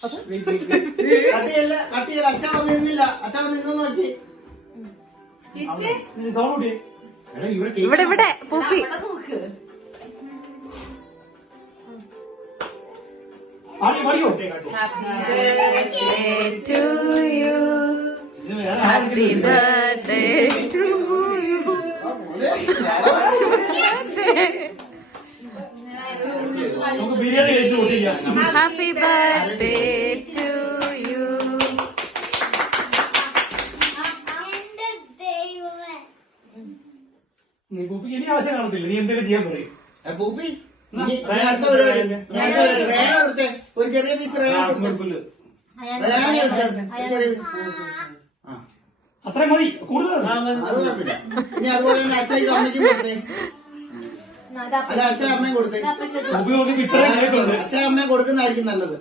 കട്ടിയല്ല അച്ഛൻ വന്നിരുന്നില്ല. അച്ഛൻ വന്നിരുന്നു നോക്കി. ഇവിടെ ഇവിടെ പൂപ്പി. Happy birthday to you. Happy birthday to you. Happy birthday to you. നീ പൂപ്പിക്ക് ഇനി ആവശ്യം കാണത്തില്ല. നീ എന്തൊക്കെ ചെയ്യാൻ പറയും പൂപ്പി? അടുത്ത പരിപാടി റേന കൊടുത്തേ. ഒരു ചെറിയ പീസ് റേന കൊടുത്തേ. അത്ര മതി. കൂടുതൽ അത് കുഴപ്പമില്ല. ഇനി അതുപോലെ തന്നെ അച്ഛനും അമ്മയ്ക്കും കൊടുത്തേ. അല്ല അച്ഛൻ അമ്മയും കൊടുത്തേ. പൂപ്പി നോക്കി ഇത്രയും കേൾക്കുന്നുണ്ട്. അച്ഛൻ അമ്മയും കൊടുക്കുന്നതായിരിക്കും നല്ലത്.